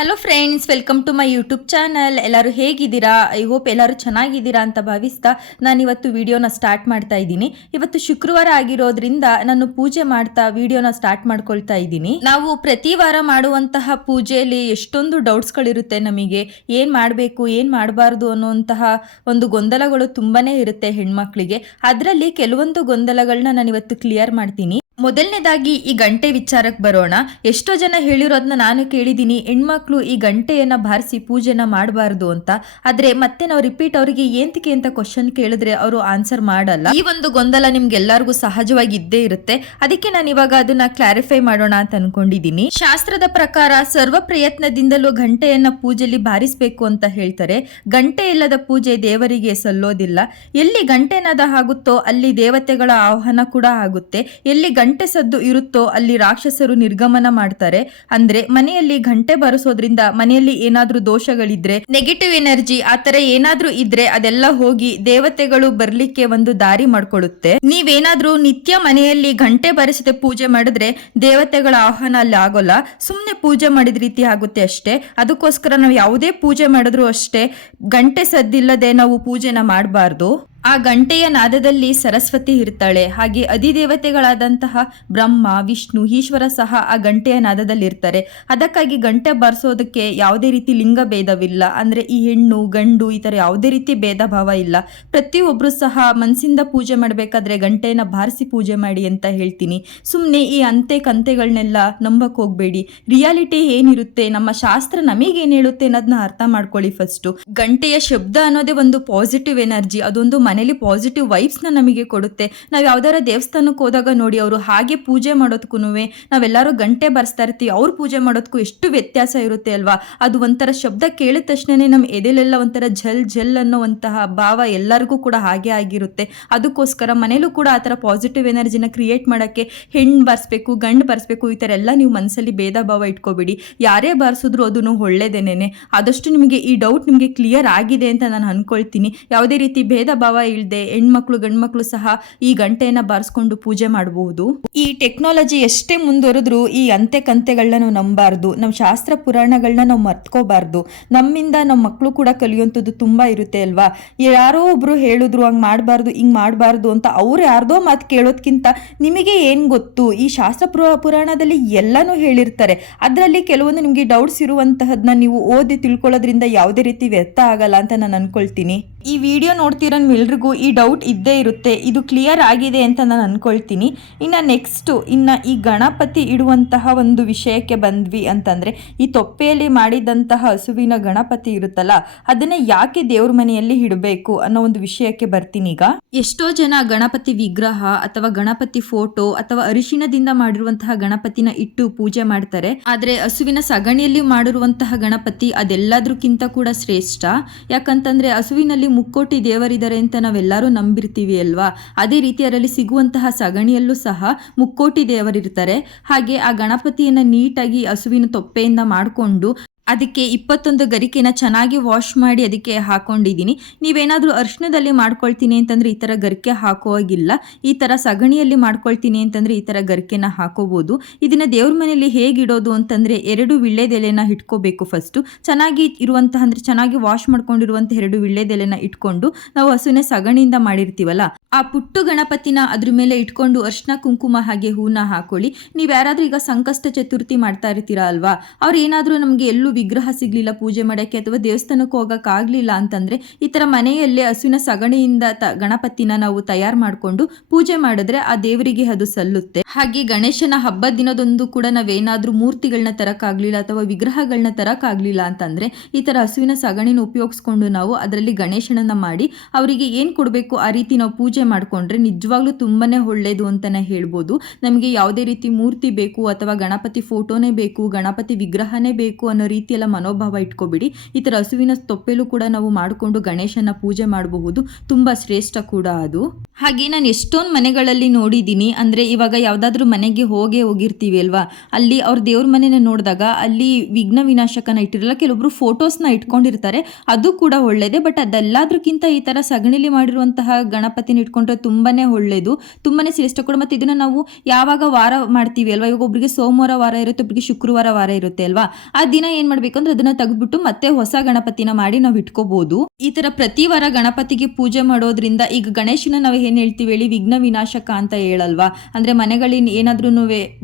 Hello friends welcome to my YouTube channel ಎಲ್ಲರೂ ಹೇಗಿದ್ದೀರಾ? I hope ಎಲ್ಲರೂ ಚೆನ್ನಾಗಿದ್ದೀರಾ ಅಂತ ಭಾವಿಸ್ತಾ ನಾನು ಇವತ್ತು ವಿಡಿಯೋನ ಸ್ಟಾರ್ಟ್ ಮಾಡ್ತಾ ಇದ್ದೀನಿ. ಇವತ್ತು ಶುಕ್ರವಾರ ಆಗಿರೋದ್ರಿಂದ ನಾನು ಪೂಜೆ ಮಾಡ್ತಾ ವಿಡಿಯೋನ ಸ್ಟಾರ್ಟ್ ಮಾಡ್ಕೊಳ್ತಾ ಇದ್ದೀನಿ. ನಾವು ಪ್ರತಿ ವಾರ ಮಾಡುವಂತಹ ಪೂಜೆಯಲ್ಲಿ ಎಷ್ಟೊಂದು ಡೌಟ್ಸ್ಗಳಿರುತ್ತೆ ನಮಗೆ. ಏನು ಮಾಡಬೇಕು, ಏನು ಮಾಡಬಾರ್ದು ಅನ್ನುವಂತಹ ಒಂದು ಗೊಂದಲಗಳು ತುಂಬಾನೇ ಇರುತ್ತೆ ಹೆಣ್ಮಕ್ಳಿಗೆ. ಅದರಲ್ಲಿ ಕೆಲವೊಂದು ಗೊಂದಲಗಳನ್ನ ನಾನು ಇವತ್ತು ಕ್ಲಿಯರ್ ಮಾಡ್ತೀನಿ. ಮೊದಲನೇದಾಗಿ ಈ ಗಂಟೆ ವಿಚಾರಕ್ಕೆ ಬರೋಣ. ಎಷ್ಟೋ ಜನ ಹೇಳಿರೋದನ್ನ ನಾನು ಕೇಳಿದ್ದೀನಿ. ಹೆಣ್ಮಕ್ಳು ಈ ಗಂಟೆಯನ್ನ ಬಾರಿಸಿ ಪೂಜೆನ ಮಾಡಬಾರ್ದು ಅಂತ. ಆದ್ರೆ ಮತ್ತೆ ನಾವು ರಿಪೀಟ್ ಅವರಿಗೆ ಏಂತಿಕೆ ಅಂತ ಕ್ವಶನ್ ಕೇಳಿದ್ರೆ ಅವರು ಆನ್ಸರ್ ಮಾಡಲ್ಲ. ಈ ಒಂದು ಗೊಂದಲ ನಿಮ್ಗೆಲ್ಲರಿಗೂ ಸಹಜವಾಗಿ ಇದ್ದೇ ಇರುತ್ತೆ. ಅದಕ್ಕೆ ನಾನು ಇವಾಗ ಅದನ್ನ ಕ್ಲಾರಿಫೈ ಮಾಡೋಣ ಅಂತ ಅನ್ಕೊಂಡಿದ್ದೀನಿ ಶಾಸ್ತ್ರದ ಪ್ರಕಾರ ಸರ್ವ ಪ್ರಯತ್ನದಿಂದಲೂ ಗಂಟೆಯನ್ನ ಪೂಜೆಯಲ್ಲಿ ಬಾರಿಸಬೇಕು ಅಂತ ಹೇಳ್ತಾರೆ. ಗಂಟೆ ಇಲ್ಲದ ಪೂಜೆ ದೇವರಿಗೆ ಸಲ್ಲೋದಿಲ್ಲ. ಎಲ್ಲಿ ಗಂಟೆನಾದ ಆಗುತ್ತೋ ಅಲ್ಲಿ ದೇವತೆಗಳ ಆಹ್ವಾನ ಕೂಡ ಆಗುತ್ತೆ. ಎಲ್ಲಿ ಗಂಟೆ ಸದ್ದು ಇರುತ್ತೋ ಅಲ್ಲಿ ರಾಕ್ಷಸರು ನಿರ್ಗಮನ ಮಾಡ್ತಾರೆ. ಅಂದ್ರೆ ಮನೆಯಲ್ಲಿ ಗಂಟೆ ಬರೆಸೋದ್ರಿಂದ ಮನೆಯಲ್ಲಿ ಏನಾದ್ರೂ ದೋಷಗಳಿದ್ರೆ ನೆಗೆಟಿವ್ ಎನರ್ಜಿ ಆತರ ಏನಾದ್ರೂ ಇದ್ರೆ ಅದೆಲ್ಲ ಹೋಗಿ ದೇವತೆಗಳು ಬರ್ಲಿಕ್ಕೆ ಒಂದು ದಾರಿ ಮಾಡ್ಕೊಳ್ಳುತ್ತೆ. ನೀವೇನಾದ್ರೂ ನಿತ್ಯ ಮನೆಯಲ್ಲಿ ಗಂಟೆ ಬರೆಸದೆ ಪೂಜೆ ಮಾಡಿದ್ರೆ ದೇವತೆಗಳ ಆಹ್ವಾನ ಅಲ್ಲಿ ಆಗೋಲ್ಲ. ಸುಮ್ಮನೆ ಪೂಜೆ ಮಾಡಿದ ರೀತಿ ಆಗುತ್ತೆ ಅಷ್ಟೇ. ಅದಕ್ಕೋಸ್ಕರ ನಾವು ಯಾವುದೇ ಪೂಜೆ ಮಾಡಿದ್ರು ಅಷ್ಟೇ ಗಂಟೆ ಸದ್ದಿಲ್ಲದೆ ನಾವು ಪೂಜೆನ ಮಾಡಬಾರ್ದು. ಆ ಗಂಟೆಯ ನಾದದಲ್ಲಿ ಸರಸ್ವತಿ ಇರ್ತಾಳೆ. ಹಾಗೆ ಅಧಿದೇವತೆಗಳಾದಂತಹ ಬ್ರಹ್ಮ, ವಿಷ್ಣು, ಈಶ್ವರ ಸಹ ಆ ಗಂಟೆಯ ನಾದದಲ್ಲಿ ಇರ್ತಾರೆ ಅದಕ್ಕಾಗಿ ಗಂಟೆ ಬಾರಿಸೋದಕ್ಕೆ ಯಾವುದೇ ರೀತಿ ಲಿಂಗ ಭೇದವಿಲ್ಲ. ಅಂದ್ರೆ ಈ ಹೆಣ್ಣು, ಗಂಡು ಈ ಥರ ಯಾವುದೇ ರೀತಿ ಭೇದ ಭಾವ ಇಲ್ಲ. ಪ್ರತಿಯೊಬ್ಬರು ಸಹ ಮನಸ್ಸಿಂದ ಪೂಜೆ ಮಾಡಬೇಕಾದ್ರೆ ಗಂಟೆಯನ್ನು ಬಾರಿಸಿ ಪೂಜೆ ಮಾಡಿ ಅಂತ ಹೇಳ್ತೀನಿ. ಸುಮ್ಮನೆ ಈ ಅಂತೆ ಕಂತೆಗಳನ್ನೆಲ್ಲ ನಂಬಕ್ಕೆ ಹೋಗ್ಬೇಡಿ. ರಿಯಾಲಿಟಿ ಏನಿರುತ್ತೆ? ನಮ್ಮ ಶಾಸ್ತ್ರ ನಮಗೇನು ಹೇಳುತ್ತೆ ಅನ್ನೋದನ್ನ ಅರ್ಥ ಮಾಡ್ಕೊಳ್ಳಿ ಫಸ್ಟು ಗಂಟೆಯ ಶಬ್ದ ಅನ್ನೋದೇ ಒಂದು ಪಾಸಿಟಿವ್ ಎನರ್ಜಿ ಅದೊಂದು ಮನೇಲಿ ಪಾಸಿಟಿವ್ ವೈಬ್ಸ್ನ ನಮಗೆ ಕೊಡುತ್ತೆ. ನಾವು ಯಾವ್ದಾರ ದೇವಸ್ಥಾನಕ್ಕೆ ಹೋದಾಗ ನೋಡಿ ಅವರು ಹಾಗೆ ಪೂಜೆ ಮಾಡೋದಕ್ಕೂ ನಾವೆಲ್ಲರೂ ಗಂಟೆ ಬರ್ಸ್ತಾ ಇರ್ತೀವಿ, ಅವ್ರು ಪೂಜೆ ಮಾಡೋದಕ್ಕೂ ಎಷ್ಟು ವ್ಯತ್ಯಾಸ ಇರುತ್ತೆ ಅಲ್ವಾ? ಅದು ಒಂಥರ ಶಬ್ದ ಕೇಳಿದ ತಕ್ಷಣನೇ ನಮ್ಮ ಎದೆಲೆಲ್ಲ ಒಂಥರ ಝಲ್ ಝಲ್ ಅನ್ನೋವಂತಹ ಭಾವ ಎಲ್ಲರಿಗೂ ಕೂಡ ಹಾಗೆ ಆಗಿರುತ್ತೆ. ಅದಕ್ಕೋಸ್ಕರ ಮನೇಲೂ ಕೂಡ ಆ ಥರ ಪಾಸಿಟಿವ್ ಎನರ್ಜಿನ ಕ್ರಿಯೇಟ್ ಮಾಡೋಕ್ಕೆ ಹೆಣ್ಣು ಬರ್ಸ್ಬೇಕು, ಗಂಡು ಬರ್ಸ್ಬೇಕು, ಈ ಥರ ಎಲ್ಲ ನೀವು ಮನಸ್ಸಲ್ಲಿ ಭೇದ ಭಾವ ಇಟ್ಕೋಬೇಡಿ. ಯಾರೇ ಬಾರಿಸಿದ್ರು ಅದನ್ನು ಒಳ್ಳೇದೇನೆ ಆದಷ್ಟು ನಿಮಗೆ ಈ ಡೌಟ್ ನಿಮಗೆ ಕ್ಲಿಯರ್ ಆಗಿದೆ ಅಂತ ನಾನು ಅನ್ಕೊಳ್ತೀನಿ. ಯಾವುದೇ ರೀತಿ ಭೇದ ಭಾವ ಇಲ್ಲದೆ ಹೆಣ್ಮಕ್ಳು, ಗಂಡ್ಮಕ್ಳು ಸಹ ಈ ಗಂಟೆಯನ್ನ ಬಾರಿಸ್ಕೊಂಡು ಪೂಜೆ ಮಾಡಬಹುದು ಈ ಟೆಕ್ನಾಲಜಿ ಎಷ್ಟೇ ಮುಂದುವರೆದ್ರು ಈ ಅಂತೆ ಕಂತೆಗಳನ್ನ ನಾವು ನಂಬಾರ್ದು, ನಮ್ಮ ಶಾಸ್ತ್ರ ಪುರಾಣಗಳನ್ನ ನಾವು ಮರ್ತ್ಕೋಬಾರ್ದು. ನಮ್ಮಿಂದ ನಮ್ಮ ಮಕ್ಕಳು ಕೂಡ ಕಲಿಯುವಂಥದ್ದು ತುಂಬಾ ಇರುತ್ತೆ ಅಲ್ವಾ? ಯಾರೋ ಒಬ್ರು ಹೇಳಿದ್ರು, ಹಂಗೆ ಮಾಡಬಾರ್ದು, ಹಿಂಗೆ ಮಾಡಬಾರ್ದು ಅಂತ ಅವ್ರು ಯಾರ್ದೋ ಮಾತು ಕೇಳೋದ್ಕಿಂತ ನಿಮಗೆ ಏನು ಗೊತ್ತು? ಈ ಶಾಸ್ತ್ರ ಪುರ, ಪುರಾಣದಲ್ಲಿ ಎಲ್ಲನೂ ಹೇಳಿರ್ತಾರೆ. ಅದರಲ್ಲಿ ಕೆಲವೊಂದು ನಿಮಗೆ ಡೌಟ್ಸ್ ಇರುವಂತಹದನ್ನ ನೀವು ಓದಿ ತಿಳ್ಕೊಳ್ಳೋದ್ರಿಂದ ಯಾವುದೇ ರೀತಿ ವ್ಯರ್ಥ ಆಗಲ್ಲ ಅಂತ ನಾನು ಅನ್ಕೊಳ್ತೀನಿ. ಈ ವಿಡಿಯೋ ನೋಡ್ತಿರೋ ಎಲ್ರಿಗೂ ಈ ಡೌಟ್ ಇದ್ದೇ ಇರುತ್ತೆ. ಇದು ಕ್ಲಿಯರ್ ಆಗಿದೆ ಅಂತ ನಾನು ಅನ್ಕೊಳ್ತೀನಿ. ಇನ್ನು ನೆಕ್ಸ್ಟು ಇನ್ನು ಈ ಗಣಪತಿ ಇಡುವಂತಹ ಒಂದು ವಿಷಯಕ್ಕೆ ಬಂದ್ವಿ ಅಂತಂದರೆ, ಈ ತೊಪ್ಪೆಯಲ್ಲಿ ಮಾಡಿದಂತಹ ಹಸುವಿನ ಗಣಪತಿ ಇರುತ್ತಲ್ಲ, ಅದನ್ನ ಯಾಕೆ ದೇವ್ರ ಮನೆಯಲ್ಲಿ ಇಡಬೇಕು ಅನ್ನೋ ಒಂದು ವಿಷಯಕ್ಕೆ ಬರ್ತೀನಿ ಈಗ. ಎಷ್ಟೋ ಜನ ಗಣಪತಿ ವಿಗ್ರಹ ಅಥವಾ ಗಣಪತಿ ಫೋಟೋ ಅಥವಾ ಅರಿಶಿಣದಿಂದ ಮಾಡಿರುವಂತಹ ಗಣಪತಿನ ಇಟ್ಟು ಪೂಜೆ ಮಾಡ್ತಾರೆ. ಆದರೆ ಹಸುವಿನ ಸಗಣಿಯಲ್ಲಿ ಮಾಡಿರುವಂತಹ ಗಣಪತಿ ಅದೆಲ್ಲದಕ್ಕಿಂತ ಕೂಡ ಶ್ರೇಷ್ಠ. ಯಾಕಂತಂದ್ರೆ ಹಸುವಿನಲ್ಲಿ ಮುಕ್ಕೋಟಿ ದೇವರಿದ್ದಾರೆ ಅಂತ ನಾವೆಲ್ಲರೂ ನಂಬಿರ್ತೀವಿ ಅಲ್ವಾ? ಅದೇ ರೀತಿ ಅದರಲ್ಲಿ ಸಿಗುವಂತಹ ಸಗಣಿಯಲ್ಲೂ ಸಹ ಮುಕ್ಕೋಟಿ ದೇವರಿರ್ತಾರೆ. ಹಾಗೆ ಆ ಗಣಪತಿಯನ್ನ ನೀಟಾಗಿ ಹಸುವಿನ ತೊಪ್ಪೆಯಿಂದ ಮಾಡಿಕೊಂಡು ಅದಕ್ಕೆ ಇಪ್ಪತ್ತೊಂದು ಗರಿಕೆನ ಚೆನ್ನಾಗಿ ವಾಶ್ ಮಾಡಿ ಅದಕ್ಕೆ ಹಾಕೊಂಡಿದ್ದೀನಿ. ನೀವೇನಾದರೂ ಅರ್ಶನದಲ್ಲಿ ಮಾಡ್ಕೊಳ್ತೀನಿ ಅಂತಂದರೆ ಈ ಥರ ಗರಿಕೆ ಹಾಕುವಾಗಿಲ್ಲ. ಈ ಥರ ಸಗಣಿಯಲ್ಲಿ ಮಾಡ್ಕೊಳ್ತೀನಿ ಅಂತಂದರೆ ಈ ಥರ ಗರಿಕೆನ ಹಾಕೋಬೋದು. ಇದನ್ನು ದೇವ್ರ ಮನೆಯಲ್ಲಿ ಹೇಗಿಡೋದು ಅಂತಂದರೆ ಎರಡು ವಿಳ್ಳೆದೆಲೆನ ಇಟ್ಕೋಬೇಕು ಫಸ್ಟು ಚೆನ್ನಾಗಿ ಇರುವಂತಹ ಅಂದರೆ ಚೆನ್ನಾಗಿ ವಾಶ್ ಮಾಡ್ಕೊಂಡಿರುವಂಥ ಎರಡು ವಿಳ್ಳೆದೆಲೆನ ಇಟ್ಕೊಂಡು ನಾವು ಹಸುವಿನ ಸಗಣಿಯಿಂದ ಮಾಡಿರ್ತೀವಲ್ಲ ಆ ಪುಟ್ಟು ಗಣಪತಿನ ಅದ್ರ ಮೇಲೆ ಇಟ್ಕೊಂಡು ಅರ್ಶನ ಕುಂಕುಮ ಹಾಗೆ ಹೂನ ಹಾಕೊಳ್ಳಿ. ನೀವು ಯಾರಾದ್ರೂ ಈಗ ಸಂಕಷ್ಟ ಚತುರ್ಥಿ ಮಾಡ್ತಾ ಇರ್ತೀರಾ ಅಲ್ವಾ? ಅವ್ರು ಏನಾದರೂ ನಮಗೆ ಎಲ್ಲೂ ವಿಗ್ರಹ ಸಿಗ್ಲಿಲ್ಲ, ಪೂಜೆ ಮಾಡೋಕ್ಕೆ ಅಥವಾ ದೇವಸ್ಥಾನಕ್ಕೆ ಹೋಗೋಕ್ಕಾಗಲಿಲ್ಲ ಅಂತಂದ್ರೆ ಈ ಥರ ಮನೆಯಲ್ಲೇ ಹಸುವಿನ ಸಗಣಿಯಿಂದ ತ ಗಣಪತಿನ ನಾವು ತಯಾರು ಮಾಡಿಕೊಂಡು ಪೂಜೆ ಮಾಡಿದ್ರೆ ಆ ದೇವರಿಗೆ ಅದು ಸಲ್ಲುತ್ತೆ. ಹಾಗೆ ಗಣೇಶನ ಹಬ್ಬದ ದಿನದೊಂದು ಕೂಡ ನಾವೇನಾದರೂ ಮೂರ್ತಿಗಳನ್ನ ತರೋಕ್ಕಾಗಲಿಲ್ಲ ಅಥವಾ ವಿಗ್ರಹಗಳನ್ನ ತರೋಕ್ಕಾಗಲಿಲ್ಲ ಅಂತಂದ್ರೆ ಈ ಥರ ಹಸುವಿನ ಸಗಣಿನ ಉಪಯೋಗಿಸ್ಕೊಂಡು ನಾವು ಅದರಲ್ಲಿ ಗಣೇಶನನ್ನ ಮಾಡಿ ಅವರಿಗೆ ಏನು ಕೊಡಬೇಕು ಆ ರೀತಿ ನಾವು ಪೂಜೆ ಮಾಡ್ಕೊಂಡ್ರೆ ನಿಜವಾಗ್ಲೂ ತುಂಬಾನೇ ಒಳ್ಳೇದು ಅಂತಾನೆ ಹೇಳ್ಬೋದು. ನಮಗೆ ಯಾವುದೇ ರೀತಿ ಮೂರ್ತಿ ಬೇಕು ಅಥವಾ ಗಣಪತಿ ಫೋಟೋನೇ ಬೇಕು, ಗಣಪತಿ ವಿಗ್ರಹನೇ ಬೇಕು ಅನ್ನೋ ರೀತಿಯೆಲ್ಲ ಮನೋಭಾವ ಇಟ್ಕೋಬಿಡಿ. ಈ ಥರ ಹಸುವಿನ ತೊಪ್ಪೆಲು ಕೂಡ ನಾವು ಮಾಡಿಕೊಂಡು ಗಣೇಶನ ಪೂಜೆ ಮಾಡಬಹುದು. ತುಂಬಾ ಶ್ರೇಷ್ಠ ಕೂಡ ಅದು. ಹಾಗೆ ನಾನು ಎಷ್ಟೊಂದು ಮನೆಗಳಲ್ಲಿ ನೋಡಿದ್ದೀನಿ, ಅಂದರೆ ಇವಾಗ ಯಾವುದಾದ್ರೂ ಮನೆಗೆ ಹೋಗೇ ಹೋಗಿರ್ತೀವಿ ಅಲ್ವಾ? ಅಲ್ಲಿ ಅವ್ರ ದೇವ್ರ ಮನೆನ ನೋಡಿದಾಗ ಅಲ್ಲಿ ವಿಘ್ನ ವಿನಾಶಕನ ಇಟ್ಟಿರಲ್ಲ, ಕೆಲವೊಬ್ರು ಫೋಟೋಸ್ನ ಇಟ್ಕೊಂಡಿರ್ತಾರೆ, ಅದು ಕೂಡ ಒಳ್ಳೆಯದೇ ಬಟ್ ಅದೆಲ್ಲದಕ್ಕಿಂತ ಈ ಥರ ಸಗಣಿಲಿ ಮಾಡಿರುವಂತಹ ಗಣಪತಿನ ಇಟ್ಕೊಂಡ್ರೆ ತುಂಬಾನೇ ಒಳ್ಳೇದು. ತುಂಬಾನೇ ಶ್ರೇಷ್ಠ ಕೂಡ. ಮತ್ತೆ ಇದನ್ನ ನಾವು ಯಾವಾಗ ವಾರ ಮಾಡ್ತೀವಿ ಅಲ್ವಾ? ಇವಾಗ ಒಬ್ರಿಗೆ ಸೋಮವಾರ ವಾರ ಇರುತ್ತೆ, ಒಬ್ರಿಗೆ ಶುಕ್ರವಾರ ವಾರ ಇರುತ್ತೆ ಅಲ್ವಾ? ಆ ದಿನ ಏನು ಮಾಡಬೇಕು ಅಂದ್ರೆ ಅದನ್ನ ತೆಗೆದುಬಿಟ್ಟು ಮತ್ತೆ ಹೊಸ ಗಣಪತಿನ ಮಾಡಿ ನಾವು ಇಟ್ಕೋಬೋದು. ಈ ತರ ಪ್ರತಿ ವಾರ ಗಣಪತಿಗೆ ಪೂಜೆ ಮಾಡೋದ್ರಿಂದ ಈಗ ಗಣೇಶನ ನಾವು ಏನ್ ಹೇಳ್ತೀವಿ ಹೇಳಿ, ವಿಘ್ನ ವಿನಾಶಕ ಅಂತ ಹೇಳಲ್ವಾ? ಅಂದ್ರೆ ಮನೆಗಳಲ್ಲಿ ಏನಾದ್ರೂ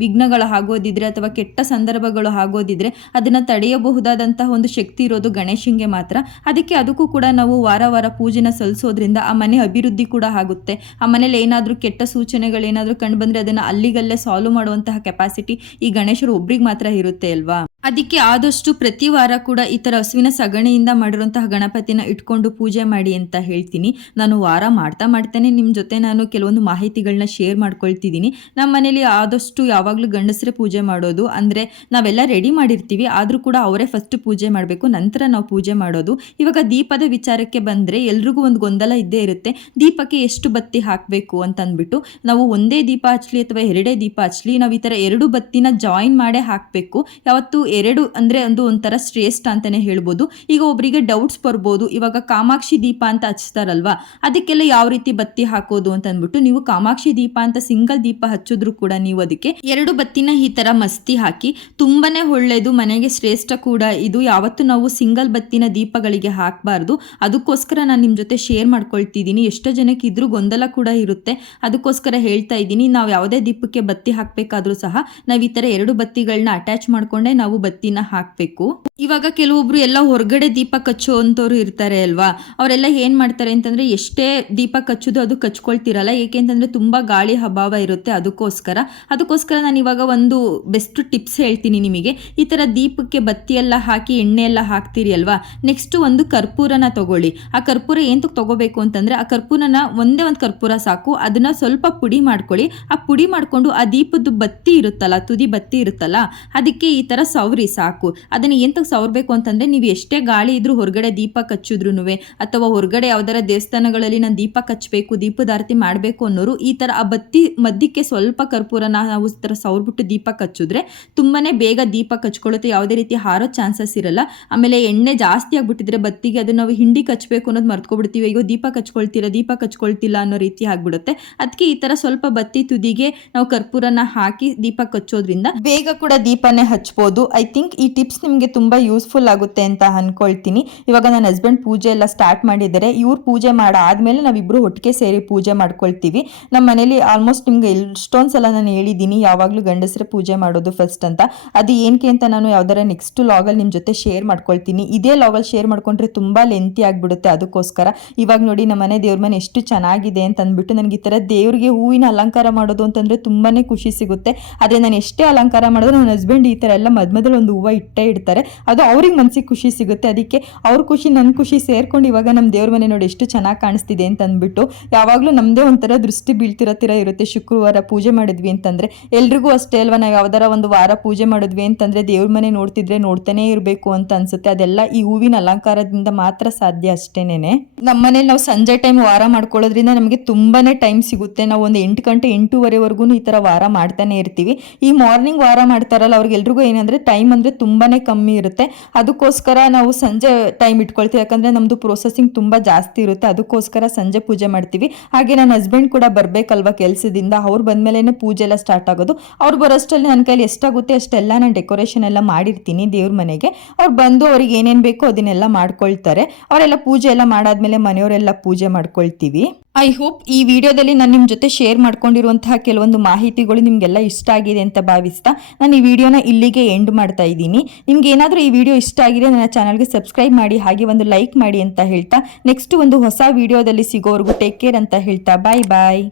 ವಿಘ್ನಗಳು ಆಗೋದಿದ್ರೆ ಅಥವಾ ಕೆಟ್ಟ ಸಂದರ್ಭಗಳು ಆಗೋದಿದ್ರೆ ಅದನ್ನ ತಡೆಯಬಹುದಾದಂತಹ ಒಂದು ಶಕ್ತಿ ಇರೋದು ಗಣೇಶನ್ಗೆ ಮಾತ್ರ. ಅದಕ್ಕೆ ಅದಕ್ಕೂ ಕೂಡ ನಾವು ವಾರ ವಾರ ಪೂಜೆನ ಸಲ್ಲಿಸೋದ್ರಿಂದ ಆ ಮನೆ ಅಭಿವೃದ್ಧಿ ಕೂಡ ಆಗುತ್ತೆ. ಆ ಮನೇಲಿ ಏನಾದರೂ ಕೆಟ್ಟ ಸೂಚನೆಗಳು ಏನಾದರೂ ಕಂಡು ಬಂದ್ರೆ ಅದನ್ನ ಅಲ್ಲಿಗಲ್ಲೇ ಸಾಲ್ವ್ ಮಾಡುವಂತಹ ಕೆಪಾಸಿಟಿ ಈ ಗಣೇಶರು ಒಬ್ರಿಗೆ ಮಾತ್ರ ಇರುತ್ತೆ ಅಲ್ವಾ? ಅದಕ್ಕೆ ಆದಷ್ಟು ಪ್ರತಿ ವಾರ ಕೂಡ ಈ ಥರ ಹಸುವಿನ ಸಗಣಿಯಿಂದ ಮಾಡಿರುವಂತಹ ಗಣಪತಿನ ಇಟ್ಕೊಂಡು ಪೂಜೆ ಮಾಡಿ ಅಂತ ಹೇಳ್ತೀನಿ. ನಾನು ವಾರ ಮಾಡ್ತಾ ಮಾಡ್ತಾನೆ. ನಿಮ್ಮ ಜೊತೆ ನಾನು ಕೆಲವೊಂದು ಮಾಹಿತಿಗಳನ್ನ ಶೇರ್ ಮಾಡ್ಕೊಳ್ತಿದ್ದೀನಿ. ನಮ್ಮ ಮನೇಲಿ ಆದಷ್ಟು ಯಾವಾಗಲೂ ಗಂಡಸರೇ ಪೂಜೆ ಮಾಡೋದು. ಅಂದರೆ ನಾವೆಲ್ಲ ರೆಡಿ ಮಾಡಿರ್ತೀವಿ. ಆದರೂ ಕೂಡ ಅವರೇ ಫಸ್ಟ್ ಪೂಜೆ ಮಾಡಬೇಕು. ನಂತರ ನಾವು ಪೂಜೆ ಮಾಡೋದು. ಇವಾಗ ದೀಪದ ವಿಚಾರಕ್ಕೆ ಬಂದರೆ ಎಲ್ರಿಗೂ ಒಂದು ಗೊಂದಲ ಇದ್ದೇ ಇರುತ್ತೆ. ದೀಪಕ್ಕೆ ಎಷ್ಟು ಬತ್ತಿ ಹಾಕಬೇಕು ಅಂತ ಅಂದ್ಬಿಟ್ಟು ನಾವು ಒಂದೇ ದೀಪ ಹಚ್ಚಲಿ ಅಥವಾ ಎರಡೇ ದೀಪ ಹಚ್ಚಲಿ ನಾವು ಈ ಥರ ಎರಡು ಬತ್ತಿನ ಜಾಯಿನ್ ಮಾಡೇ ಹಾಕಬೇಕು. ಯಾವತ್ತು ಎರಡು ಅಂದರೆ ಒಂದು ಒಂಥರ ಶ್ರೇಷ್ಠ ಅಂತಲೇ ಹೇಳ್ಬೋದು. ಈಗ ಒಬ್ಬರಿಗೆ ಡೌಟ್ಸ್ ಬರ್ಬೋದು, ಇವಾಗ ಕಾಮಾಕ್ಷಿ ದೀಪ ಅಂತ ಹಚ್ತಾರಲ್ವಾ, ಅದಕ್ಕೆಲ್ಲ ಯಾವ ರೀತಿ ಬತ್ತಿ ಹಾಕೋದು ಅಂತ ಅಂದ್ಬಿಟ್ಟು ನೀವು ಕಾಮಾಕ್ಷಿ ದೀಪ ಅಂತ ಸಿಂಗಲ್ ದೀಪ ಹಚ್ಚಿದ್ರು ಕೂಡ ನೀವು ಅದಕ್ಕೆ ಎರಡು ಬತ್ತಿನ ಈ ತರ ಮಸ್ತಿ ಹಾಕಿ, ತುಂಬಾನೇ ಒಳ್ಳೇದು ಮನೆಗೆ ಶ್ರೇಷ್ಠ ಕೂಡ ಇದು, ಯಾವತ್ತು ನಾವು ಸಿಂಗಲ್ ಬತ್ತಿನ ದೀಪಗಳಿಗೆ ಹಾಕಬಾರ್ದು. ಅದಕ್ಕೋಸ್ಕರ ನಾನು ನಿಮ್ಮ ಜೊತೆ ಶೇರ್ ಮಾಡ್ಕೊಳ್ತಿದ್ದೀನಿ. ಎಷ್ಟೋ ಜನಕ್ಕೆ ಇದ್ರೂ ಗೊಂದಲ ಕೂಡ ಇರುತ್ತೆ. ಅದಕ್ಕೋಸ್ಕರ ಹೇಳ್ತಾ ಇದ್ದೀನಿ, ನಾವು ಯಾವುದೇ ದೀಪಕ್ಕೆ ಬತ್ತಿ ಹಾಕಬೇಕಾದ್ರೂ ಸಹ ನಾವು ಈ ಥರ ಎರಡು ಬತ್ತಿಗಳನ್ನ ಅಟ್ಯಾಚ್ ಮಾಡಿಕೊಂಡೆ ನಾವು ಬತ್ತಿನ ಹಾಕಬೇಕು. ಇವಾಗ ಕೆಲವೊಬ್ರು ಎಲ್ಲ ಹೊರಗಡೆ ದೀಪ ಕಚ್ಚೋ ಅಂತವ್ರು ಇರ್ತಾರೆ ಅಲ್ವಾ? ಅವರೆಲ್ಲ ಏನು ಮಾಡ್ತಾರೆ ಅಂತಂದ್ರೆ ಎಷ್ಟೇ ದೀಪ ಕಚ್ಚೋದು ಅದು ಕಚ್ಕೊಳ್ತಿರಲ್ಲ. ಏಕೆಂತಂದರೆ ತುಂಬಾ ಗಾಳಿ ಅಭಾವ ಇರುತ್ತೆ ಅದಕ್ಕೋಸ್ಕರ. ಅದಕ್ಕೋಸ್ಕರ ನಾನು ಇವಾಗ ಒಂದು ಬೆಸ್ಟ್ ಟಿಪ್ಸ್ ಹೇಳ್ತೀನಿ ನಿಮಗೆ. ಈ ತರ ದೀಪಕ್ಕೆ ಬತ್ತಿ ಎಲ್ಲ ಹಾಕಿ ಎಣ್ಣೆ ಎಲ್ಲ ಹಾಕ್ತೀರಿ ಅಲ್ವಾ? ನೆಕ್ಸ್ಟ್ ಒಂದು ಕರ್ಪೂರನ ತಗೊಳ್ಳಿ. ಆ ಕರ್ಪೂರ ಏನು ತಗೋಬೇಕು ಅಂತಂದ್ರೆ ಆ ಕರ್ಪೂರನ ಒಂದೇ ಒಂದು ಕರ್ಪೂರ ಸಾಕು. ಅದನ್ನ ಸ್ವಲ್ಪ ಪುಡಿ ಮಾಡ್ಕೊಳ್ಳಿ. ಆ ಪುಡಿ ಮಾಡಿಕೊಂಡು ಆ ದೀಪದ ಬತ್ತಿ ಇರುತ್ತಲ್ಲ, ತುದಿ ಬತ್ತಿ ಇರುತ್ತಲ್ಲ, ಅದಕ್ಕೆ ಈ ಥರ ಸೌರಿ ಸಾಕು. ಅದನ್ನು ಎಂತಕ್ಕೆ ಸವರ್ಬೇಕು ಅಂತಂದರೆ ನೀವು ಎಷ್ಟೇ ಗಾಳಿ ಇದ್ರೂ ಹೊರಗಡೆ ದೀಪ ಕಚ್ಚಿದ್ರು ಅಥವಾ ಹೊರಗಡೆ ಯಾವ್ದಾರ ದೇವಸ್ಥಾನಗಳಲ್ಲಿ ನಾನು ದೀಪ ಕಚ್ಚಬೇಕು ದೀಪದಾರತಿ ಮಾಡಬೇಕು ಅನ್ನೋರು ಈ ಥರ ಆ ಬತ್ತಿ ಮದ್ಯಕ್ಕೆ ಸ್ವಲ್ಪ ಕರ್ಪೂರನ ನಾವು ಥರ ಸವ್ರಿಬಿಟ್ಟು ದೀಪ ಕಚ್ಚಿದ್ರೆ ತುಂಬಾ ಬೇಗ ದೀಪ ಕಚ್ಕೊಳ್ಳುತ್ತೆ ಯಾವುದೇ ರೀತಿ ಹಾರೋ ಚಾನ್ಸಸ್ ಇರಲ್ಲ. ಆಮೇಲೆ ಎಣ್ಣೆ ಜಾಸ್ತಿ ಆಗಿಬಿಟ್ಟಿದ್ರೆ ಬತ್ತಿಗೆ ಅದನ್ನು ನಾವು ಹಿಂಡಿ ಕಚ್ಚಬೇಕು ಅನ್ನೋದು ಮರ್ತ್ಕೊಬಿಡ್ತೀವಿ. ಅಯ್ಯೋ, ದೀಪ ಕಚ್ಕೊಳ್ತೀರಾ, ದೀಪ ಕಚ್ಕೊಳ್ತಿಲ್ಲ ಅನ್ನೋ ರೀತಿ ಆಗ್ಬಿಡುತ್ತೆ. ಅದಕ್ಕೆ ಈ ಥರ ಸ್ವಲ್ಪ ಬತ್ತಿ ತುದಿಗೆ ನಾವು ಕರ್ಪೂರನ ಹಾಕಿ ದೀಪ ಕಚ್ಚೋದ್ರಿಂದ ಬೇಗ ಕೂಡ ದೀಪನೇ ಹಚ್ಬೋದು. ಐ ಥಿಂಕ್ ಈ ಟಿಪ್ಸ್ ನಿಮಗೆ ತುಂಬ ಯೂಸ್ಫುಲ್ ಆಗುತ್ತೆ ಅಂತ ಅನ್ಕೊಳ್ತೀನಿ. ಇವಾಗ ನನ್ನ ಹಸ್ಬೆಂಡ್ ಪೂಜೆ ಎಲ್ಲ ಸ್ಟಾರ್ಟ್ ಮಾಡಿದ್ದಾರೆ. ಇವ್ರು ಪೂಜೆ ಮಾಡಾದ್ಮೇಲೆ ನಾವಿಬ್ರು ಒಟ್ಟಿಗೆ ಸೇರಿ ಪೂಜೆ ಮಾಡ್ಕೊಳ್ತೀವಿ. ನಮ್ಮ ಮನೇಲಿ ಆಲ್ಮೋಸ್ಟ್ ನಿಮ್ಗೆ ಎಷ್ಟೊಂದು ಸಲ ನಾನು ಹೇಳಿದ್ದೀನಿ ಯಾವಾಗಲೂ ಗಂಡಸರೇ ಪೂಜೆ ಮಾಡೋದು ಫಸ್ಟ್ ಅಂತ. ಅದು ಏನಕ್ಕೆ ಅಂತ ನಾನು ಯಾವ್ದಾರ ನೆಕ್ಸ್ಟ್ ಲಾಗಲ್ಲಿ ನಿಮ್ಮ ಜೊತೆ ಶೇರ್ ಮಾಡ್ಕೊಳ್ತೀನಿ. ಇದೇ ಲಾಗಲ್ಲಿ ಶೇರ್ ಮಾಡ್ಕೊಂಡ್ರೆ ತುಂಬ ಲೆಂತಿ ಆಗಿಬಿಡುತ್ತೆ ಅದಕ್ಕೋಸ್ಕರ. ಇವಾಗ ನೋಡಿ ನಮ್ಮ ಮನೆ ದೇವ್ರ ಮನೆ ಎಷ್ಟು ಚೆನ್ನಾಗಿದೆ ಅಂತ ಅಂದ್ಬಿಟ್ಟು ನನಗೆ ಈ ಥರ ದೇವ್ರಿಗೆ ಹೂವಿನ ಅಲಂಕಾರ ಮಾಡೋದು ಅಂತಂದರೆ ತುಂಬಾ ಖುಷಿ ಸಿಗುತ್ತೆ. ಆದರೆ ನಾನು ಎಷ್ಟೇ ಅಲಂಕಾರ ಮಾಡೋದು ನನ್ನ ಹಸ್ಬೆಂಡ್ ಈ ಥರ ಎಲ್ಲ ಮಧ್ಯ ಮಧ್ಯದಲ್ಲಿ ಒಂದು ಹೂವು ಇಟ್ಟೇ ಇಡ್ತಾರೆ. ಅದು ಅವ್ರಿಗೆ ಮನಸ್ಸಿಗೆ ಖುಷಿ ಸಿಗುತ್ತೆ. ಅದಕ್ಕೆ ಅವ್ರ ಖುಷಿ ನನ್ನ ಖುಷಿ ಸೇರ್ಕೊಂಡು ಇವಾಗ ನಮ್ಮ ದೇವ್ರ ಮನೆ ನೋಡಿ ಎಷ್ಟು ಚೆನ್ನಾಗಿ ಕಾಣಿಸ್ತಿದೆ ಅಂತ ಅಂದ್ಬಿಟ್ಟು ಯಾವಾಗಲೂ ನಮ್ಮದೇ ಒಂಥರ ದೃಷ್ಟಿ ಬೀಳ್ತಿರೋ ಇರುತ್ತೆ. ಶುಕ್ರವಾರ ಪೂಜೆ ಮಾಡಿದ್ವಿ ಅಂತಂದರೆ. ಎಲ್ರಿಗೂ ಅಷ್ಟೇ ಅಲ್ವಾ? ನಾವು ಯಾವ್ದಾರ ಒಂದು ವಾರ ಪೂಜೆ ಮಾಡಿದ್ವಿ ಅಂತಂದರೆ ದೇವ್ರ ಮನೆ ನೋಡ್ತಿದ್ರೆ ನೋಡ್ತಾನೆ ಇರಬೇಕು ಅಂತ ಅನ್ಸುತ್ತೆ. ಅದೆಲ್ಲ ಈ ಹೂವಿನ ಅಲಂಕಾರದಿಂದ ಮಾತ್ರ ಸಾಧ್ಯ ಅಷ್ಟೇನೆ ನಮ್ಮ ಮನೇಲಿ ನಾವು ಸಂಜೆ ಟೈಮ್ ವಾರ ಮಾಡ್ಕೊಳ್ಳೋದ್ರಿಂದ ನಮಗೆ ತುಂಬಾನೇ ಟೈಮ್ ಸಿಗುತ್ತೆ. ನಾವು ಒಂದು ಎಂಟು ಗಂಟೆ ಎಂಟೂವರೆವರೆಗೂ ಈ ಥರ ವಾರ ಮಾಡ್ತಾನೆ ಇರ್ತೀವಿ. ಈ ಮಾರ್ನಿಂಗ್ ವಾರ ಮಾಡ್ತಾರಲ್ಲ, ಅವ್ರಿಗೆಲ್ರಿಗೂ ಏನಂದರೆ ಟೈಮ್ ಅಂದರೆ ತುಂಬಾನೇ ಕಮ್ಮಿ ಇರುತ್ತೆ. ಅದಕ್ಕೋಸ್ಕರ ನಾವು ಸಂಜೆ ಟೈಮ್ ಇಟ್ಕೊಳ್ತೀವಿ. ಯಾಕಂದರೆ ನಮ್ಮದು ಪ್ರೊಸೆಸಿಂಗ್ ತುಂಬ ಜಾಸ್ತಿ ಇರುತ್ತೆ. ಅದಕ್ಕೋಸ್ಕರ ಸಂಜೆ ಪೂಜೆ ಮಾಡ್ತೀವಿ. ಹಾಗೆ ನನ್ನ ಹಸ್ಬೆಂಡ್ ಕೂಡ ಬರಬೇಕಲ್ವ ಕೆಲಸದಿಂದ. ಅವ್ರು ಬಂದಮೇಲೆ ಪೂಜೆ ಎಲ್ಲ ಸ್ಟಾರ್ಟ್ ಆಗೋದು. ಅವ್ರು ಬರೋಷ್ಟರಲ್ಲಿ ನನ್ನ ಕೈಲಿ ಎಷ್ಟಾಗುತ್ತೆ ಅಷ್ಟೆಲ್ಲ ನಾನು ಡೆಕೋರೇಷನ್ ಎಲ್ಲ ಮಾಡಿರ್ತೀನಿ ದೇವ್ರ ಮನೆಗೆ. ಅವ್ರು ಬಂದು ಅವ್ರಿಗೆ ಏನೇನು ಬೇಕೋ ಅದನ್ನೆಲ್ಲ ಮಾಡ್ಕೊಳ್ತಾರೆ. ಅವರೆಲ್ಲ ಪೂಜೆ ಎಲ್ಲ ಮಾಡಾದ್ಮೇಲೆ ಮನೆಯವರೆಲ್ಲ ಪೂಜೆ ಮಾಡ್ಕೊಳ್ತೀವಿ. ಐ ಹೋಪ್ ಈ ವಿಡಿಯೋದಲ್ಲಿ ನಾನು ನಿಮ್ಮ ಜೊತೆ ಶೇರ್ ಮಾಡ್ಕೊಂಡಿರುವಂತಹ ಕೆಲವೊಂದು ಮಾಹಿತಿಗಳು ನಿಮಗೆಲ್ಲ ಇಷ್ಟ ಆಗಿದೆ ಅಂತ ಭಾವಿಸ್ತಾ, ನಾನು ಈ ವಿಡಿಯೋನ ಇಲ್ಲಿಗೆ ಎಂಡ್ ಮಾಡ್ತಾ ಇದ್ದೀನಿ. ನಿಮ್ಗೆ ಏನಾದರೂ ಈ ವಿಡಿಯೋ ಇಷ್ಟ ಆಗಿದೆ ನನ್ನ ಚಾನಲ್ಗೆ ಸಬ್ಸ್ಕ್ರೈಬ್ ಮಾಡಿ, ಹಾಗೆ ಒಂದು ಲೈಕ್ ಮಾಡಿ ಅಂತ ಹೇಳ್ತಾ ನೆಕ್ಸ್ಟ್ ಒಂದು ಹೊಸ ವಿಡಿಯೋದಲ್ಲಿ ಸಿಗೋವರೆಗೂ ಟೇಕ್ ಕೇರ್ ಅಂತ ಹೇಳ್ತಾ ಬಾಯ್ ಬಾಯ್